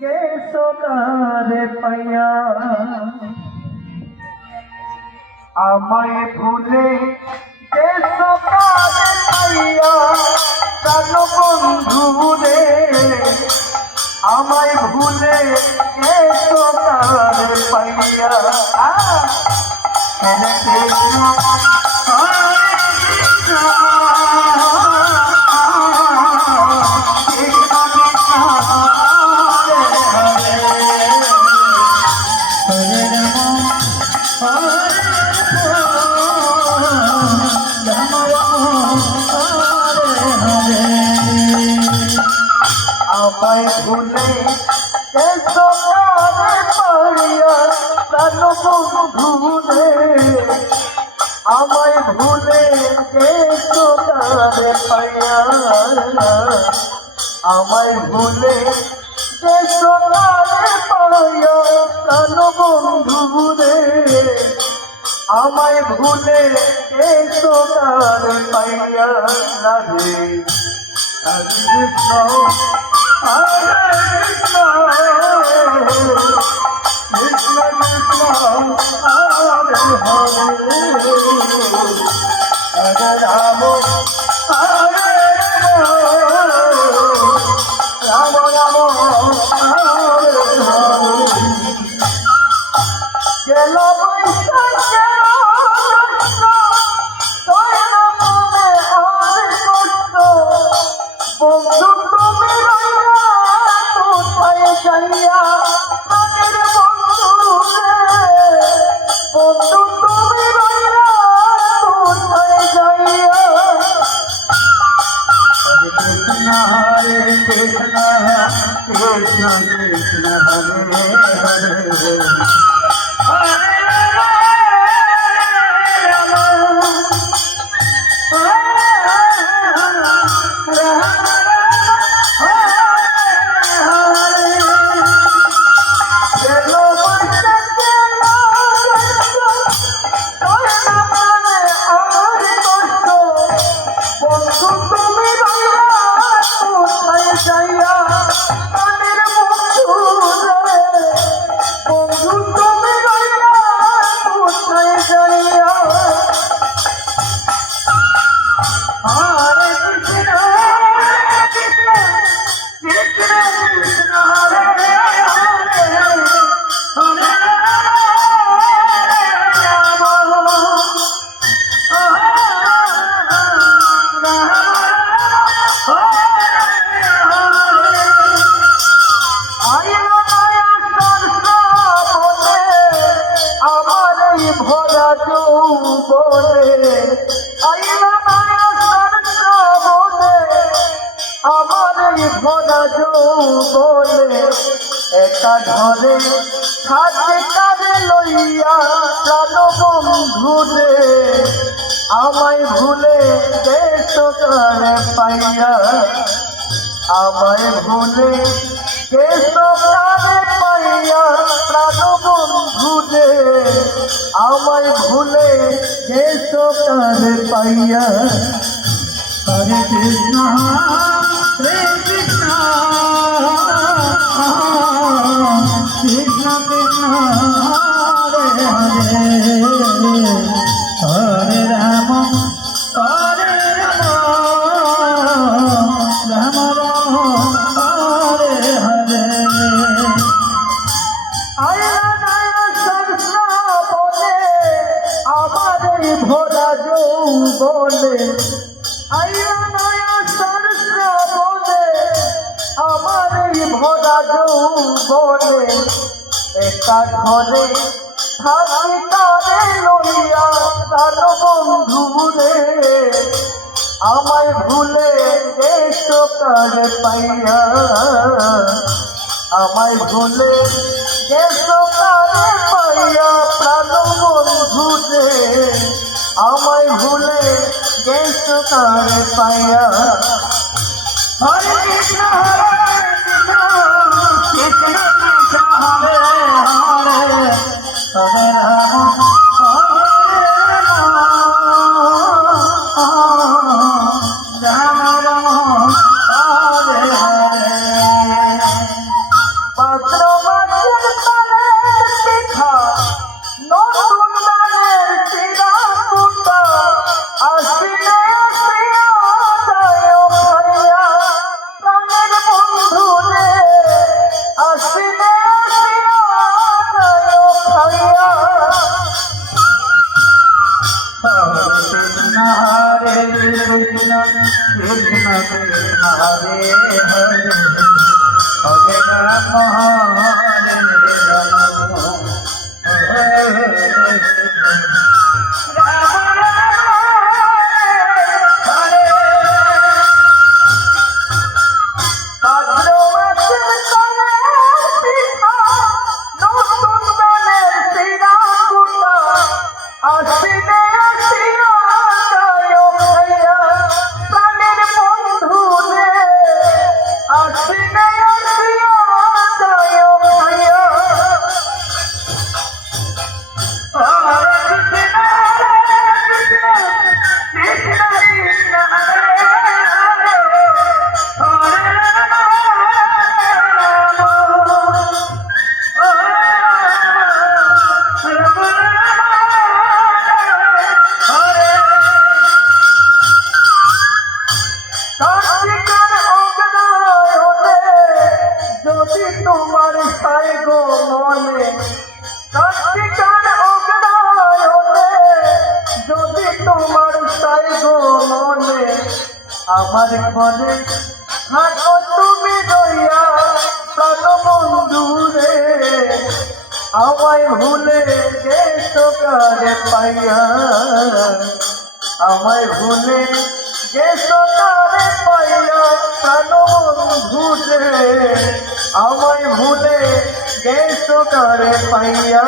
গেছো কারে পাইয়া আমায় ভুলে গেছো কারে পাইয়া জানো বন্ধু রে আমায় ভুলে গেছো কারে পাইয়া হরে কৃষ্ণ আমায় ভুলে গেছো কারে পাইয়া জানো বন্ধু রে আমায় ভুলে গেছো কারে পাইয়া আমায় ভুলে গেছো কারে পাইয়া জানো বন্ধু রে আমায় ভুলে গেছো কারে পাইয়া রাধে কৃষ্ণ হরে কৃষ্ণ কৃষ্ণ কৃষ্ণ হরে হরে হরে রাম হরে রাম রাম হরে হরে গেল বৈশাখ বন্ধু তুমি রইলা কোথায় যাইয়া প্রাণের বন্ধু রে বন্ধু তুমি রইলা কোথায় যাইয়া হরে কৃষ্ণ কৃষ্ণ কৃষ্ণ হরে হরে একা ধরে হাতে কারে লইয়া প্রাণ বন্ধু রে আমায় ভুলে গেছো কারে পাইয়া আমায় ভুলে গেছো কারে পাইয়া প্রাণ বন্ধু রে আমায় ভুলে গেছো কারে পাইয়া হরে কৃষ্ণ হরে কৃষ্ণ কৃষ্ণ কৃষ্ণ হরে হরে হরে রাম হরে রাম রাম রাম হরে হরে আয়া নয়া সরস বলে আমার ভোলা যৌবনে আয়া নয়া সরস বলে আমার ভোলা যৌবনে একা ঘরে থাকি তারে লইয়া জানো বন্ধু রে আমায় ভুলে গেছো কারে পাইয়া আমায় ভুলে গেছো কারে পাইয়া প্রাণ বন্ধু রে আমায় ভুলে গেছো কারে পাইয়া হরে কৃষ্ণ কৃষ্ণ কৃষ্ণ হরে হরে হরে রাম হরে রাম রাম রাম হরে হরে যদি তোমার সাই গো মনে কার্তিকার অগ্নায় হতে যদি তোমার সাই গো মনে আমার মনে থাকো তুমি রইয়া প্রাণ বন্ধু রে আমায় ভুলে গেছো কারে পাইয়া আমায় ভুলে গেছো কারে পাইয়া প্রাণ বন্ধু রে আমায় ভুলে গেছো কারে পাইয়া